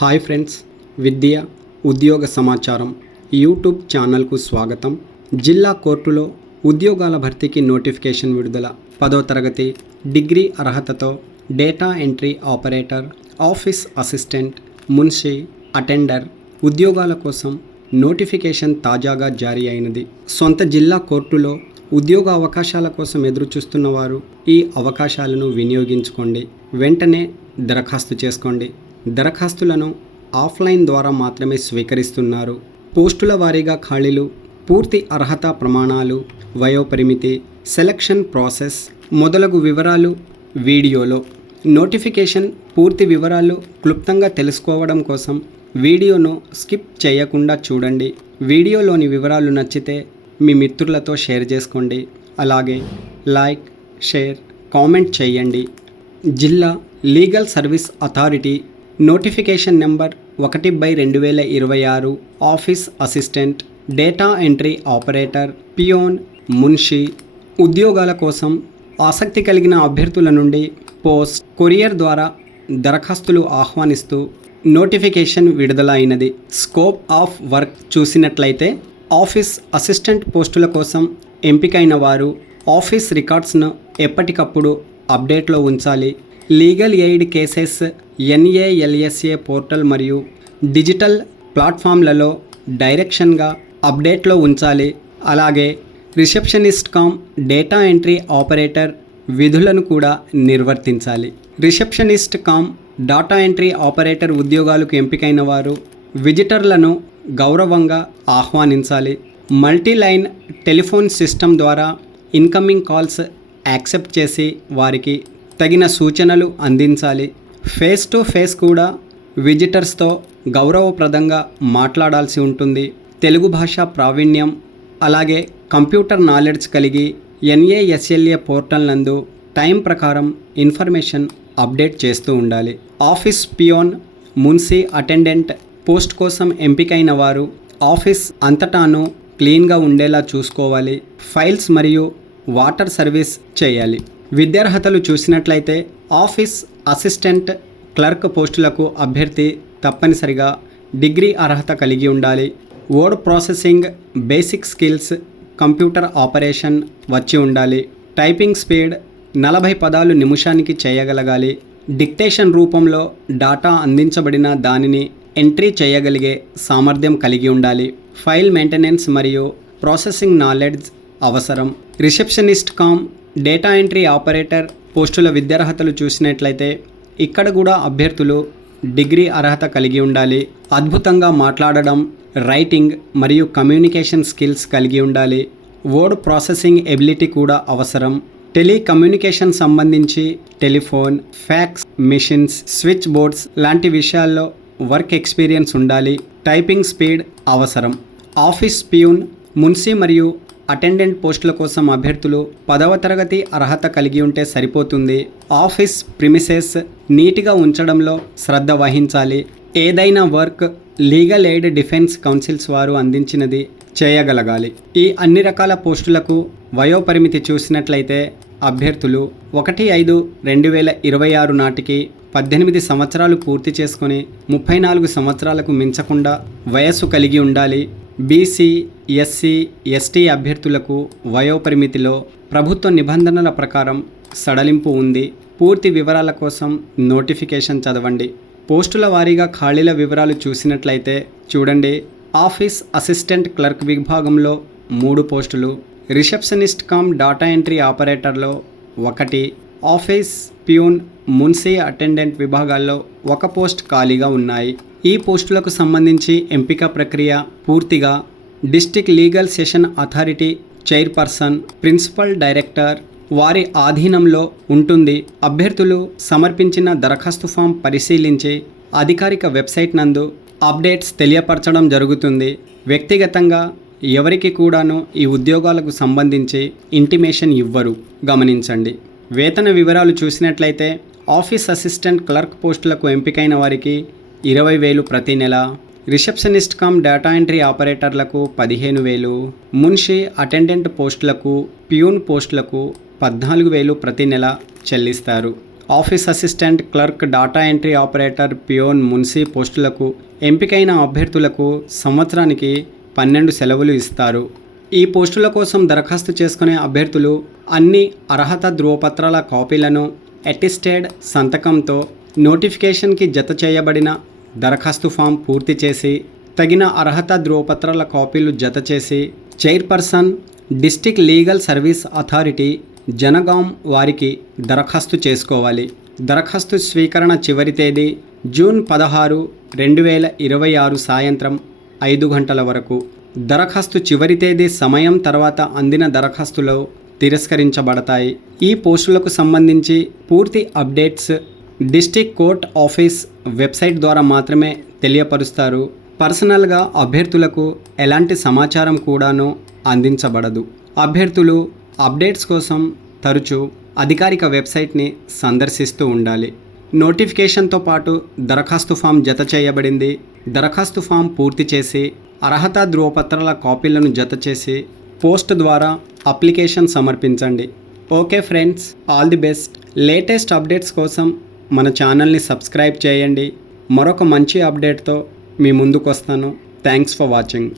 Hi friends, విద్య ఉద్యోగ సమాచారం YouTube ఛానల్కు స్వాగతం. జిల్లా కోర్టులో ఉద్యోగాల భర్తీకి నోటిఫికేషన్ విడుదల. 10వ తరగతి డిగ్రీ అర్హతతో data entry operator, office assistant, Munshi, attender ఉద్యోగాల కోసం నోటిఫికేషన్ తాజాగా జారీ అయినది. సొంత జిల్లా కోర్టులో ఉద్యోగ అవకాశాల కోసం ఎదురుచూస్తున్న వారు ఈ అవకాశాలను వినియోగించుకోండి. వెంటనే దరఖాస్తు చేసుకోండి. దరఖాస్తులను ఆఫ్లైన్ ద్వారా మాత్రమే స్వీకరిస్తున్నారు. పోస్టుల వారీగా ఖాళీలు, పూర్తి అర్హత ప్రమాణాలు, వయోపరిమితి, సెలక్షన్ ప్రాసెస్ మొదలగు వివరాలు వీడియోలో. నోటిఫికేషన్ పూర్తి వివరాలు క్లుప్తంగా తెలుసుకోవడం కోసం వీడియోను స్కిప్ చేయకుండా చూడండి. వీడియోలోని వివరాలు నచ్చితే మీ మిత్రులతో షేర్ చేసుకోండి. అలాగే లైక్, షేర్, కామెంట్ చేయండి. జిల్లా legal service authority notification number 1/2026 office assistant, data entry operator, peon, Munshi ఉద్యోగాల కోసం ఆసక్తి కలిగిన అభ్యర్థుల నుండి పోస్ట్, కొరియర్ ద్వారా దరఖాస్తులు ఆహ్వానిస్తూ నోటిఫికేషన్ విడుదల అయినది. స్కోప్ ఆఫ్ వర్క్ చూసినట్లయితే ఆఫీస్ అసిస్టెంట్ పోస్టుల కోసం ఎంపికైన వారు ఆఫీస్ రికార్డ్స్ను ఎప్పటికప్పుడు అప్డేట్లో ఉంచాలి. Legal aid cases NALSA portal మరియు డిజిటల్ ప్లాట్ఫామ్లలో డైరెక్షన్గా అప్డేట్లో ఉంచాలి. అలాగే receptionist cum data entry operator విధులను కూడా నిర్వర్తించాలి. Receptionist cum data entry operator ఉద్యోగాలకు ఎంపికైన వారు విజిటర్లను గౌరవంగా ఆహ్వానించాలి. మల్టీలైన్ టెలిఫోన్ సిస్టమ్ ద్వారా ఇన్కమింగ్ కాల్స్ యాక్సెప్ట్ చేసి వారికి తగిన సూచనలు అందించాలి. ఫేస్ టు ఫేస్ కూడా విజిటర్స్తో గౌరవప్రదంగా మాట్లాడాల్సి ఉంటుంది. తెలుగు భాష ప్రావీణ్యం, అలాగే కంప్యూటర్ నాలెడ్జ్ కలిగి NASLA పోర్టల్ నందు టైం ప్రకారం ఇన్ఫర్మేషన్ అప్డేట్ చేస్తూ ఉండాలి. ఆఫీస్ పియోన్, మున్సి అటెండెంట్ పోస్ట్ కోసం ఎంపికైన వారు ఆఫీస్ అంతటాను క్లీన్గా ఉండేలా చూసుకోవాలి. ఫైల్స్ మరియు వాటర్ సర్వీస్ చేయాలి. విద్యార్హతలు చూసినట్లయితే ఆఫీస్ అసిస్టెంట్ క్లర్క్ పోస్టులకు అభ్యర్థి తప్పనిసరిగా డిగ్రీ అర్హత కలిగి ఉండాలి. Word processing basic skills, computer operation వచ్చి ఉండాలి. టైపింగ్ స్పీడ్ 40 పదాలు నిమిషానికి చేయగలగాలి. డిక్టేషన్ రూపంలో డాటా అందించబడిన దానిని ఎంట్రీ చేయగలిగే సామర్థ్యం కలిగి ఉండాలి. ఫైల్ మెయింటెనెన్స్ మరియు ప్రాసెసింగ్ నాలెడ్జ్ అవసరం. Receptionist cum data entry operator పోస్టుల విద్యార్హతలు చూసినట్లయితే ఇక్కడ కూడా అభ్యర్థులు డిగ్రీ అర్హత కలిగి ఉండాలి. అద్భుతంగా మాట్లాడడం, రైటింగ్ మరియు కమ్యూనికేషన్ స్కిల్స్ కలిగి ఉండాలి. వర్డ్ ప్రాసెసింగ్ ఎబిలిటీ కూడా అవసరం. టెలికమ్యూనికేషన్ సంబంధించి telephone, fax machines, switch boards లాంటి విషయాల్లో వర్క్ ఎక్స్పీరియన్స్ ఉండాలి. టైపింగ్ స్పీడ్ అవసరం. ఆఫీస్ పియూన్, మున్సి మరియు అటెండెంట్ పోస్టుల కోసం అభ్యర్థులు 10వ తరగతి అర్హత కలిగి ఉంటే సరిపోతుంది. ఆఫీస్ ప్రిమిసెస్ నీట్గా ఉంచడంలో శ్రద్ధ వహించాలి. ఏదైనా work legal aid defence councils వారు అందించినది చేయగలగాలి. ఈ అన్ని రకాల పోస్టులకు వయోపరిమితి చూసినట్లయితే అభ్యర్థులు 1/5/2026 నాటికి 18 సంవత్సరాలు పూర్తి చేసుకొని 34 సంవత్సరాలకు మించకుండా వయస్సు కలిగి ఉండాలి. బీసీ, ఎస్సీ, ఎస్టీ అభ్యర్థులకు వయోపరిమితిలో ప్రభుత్వ నిబంధనల ప్రకారం సడలింపు ఉంది. పూర్తి వివరాల కోసం నోటిఫికేషన్ చదవండి. పోస్టుల వారీగా ఖాళీల వివరాలు చూసినట్లయితే చూడండి. ఆఫీస్ అసిస్టెంట్ క్లర్క్ విభాగంలో 3 పోస్టులు, రిసెప్షనిస్ట్ కమ్ డేటా ఎంట్రీ ఆపరేటర్లో 1, ఆఫీస్ పియూన్, మున్సి అటెండెంట్ విభాగాల్లో 1 పోస్ట్ ఖాళీగా ఉన్నాయి. ఈ పోస్టులకు సంబంధించి ఎంపిక ప్రక్రియ పూర్తిగా district legal session authority chairperson, principal director వారి ఆధీనంలో ఉంటుంది. అభ్యర్థులు సమర్పించిన దరఖాస్తు ఫామ్ పరిశీలించి అధికారిక వెబ్సైట్ నందు అప్డేట్స్ తెలియపరచడం జరుగుతుంది. వ్యక్తిగతంగా ఎవరికి కూడాను ఈ ఉద్యోగాలకు సంబంధించి ఇంటిమేషన్ ఇవ్వరు, గమనించండి. వేతన వివరాలు చూసినట్లయితే ఆఫీస్ అసిస్టెంట్ క్లర్క్ పోస్టులకు ఎంపికైన వారికి 20,000 ప్రతి నెల, రిసెప్షనిస్ట్ కమ్ డేటా ఎంట్రీ ఆపరేటర్లకు 15,000, మున్షి అటెండెంట్ పోస్టులకు, పియూన్ పోస్టులకు 14,000 ప్రతి నెల చెల్లిస్తారు. Office assistant, clerk, data entry operator, peon, మున్సీ పోస్టులకు ఎంపికైన అభ్యర్థులకు సంవత్సరానికి 12 సెలవులు ఇస్తారు. ఈ పోస్టుల కోసం దరఖాస్తు చేసుకునే అభ్యర్థులు అన్ని అర్హత ధృవపత్రాల కాపీలను అటెస్టెడ్ సంతకంతో నోటిఫికేషన్కి జత చేయబడిన దరఖాస్తు ఫామ్ పూర్తి చేసి తగిన అర్హత ధృవపత్రాల కాపీలు జత చేసి chairperson, district legal service authority, Jangaon వారికి దరఖాస్తు చేసుకోవాలి. దరఖాస్తు స్వీకరణ చివరి తేదీ జూన్ 16, 2026 సాయంత్రం 5 గంటల వరకు. దరఖాస్తు చివరి తేదీ సమయం తర్వాత అందిన దరఖాస్తులు తిరస్కరించబడతాయి. ఈ పోస్టులకు సంబంధించి పూర్తి updates district court office website ద్వారా మాత్రమే తెలియపరుస్తారు. పర్సనల్గా అభ్యర్థులకు ఎలాంటి సమాచారం కూడాను అందించబడదు. అభ్యర్థులు అప్డేట్స్ కోసం తరచూ అధికారిక వెబ్సైట్ని సందర్శిస్తూ ఉండాలి. నోటిఫికేషన్తో పాటు దరఖాస్తు ఫామ్ జత చేయబడింది. దరఖాస్తు ఫామ్ పూర్తి చేసి అర్హత ధృవపత్రాల కాపీలను జత చేసి పోస్ట్ ద్వారా అప్లికేషన్ సమర్పించండి. Okay friends, all the best. Latest updates కోసం మన ఛానల్ని సబ్స్క్రైబ్ చేయండి. మరొక మంచి అప్డేట్తో మీ ముందుకు వస్తాను. Thanks for watching.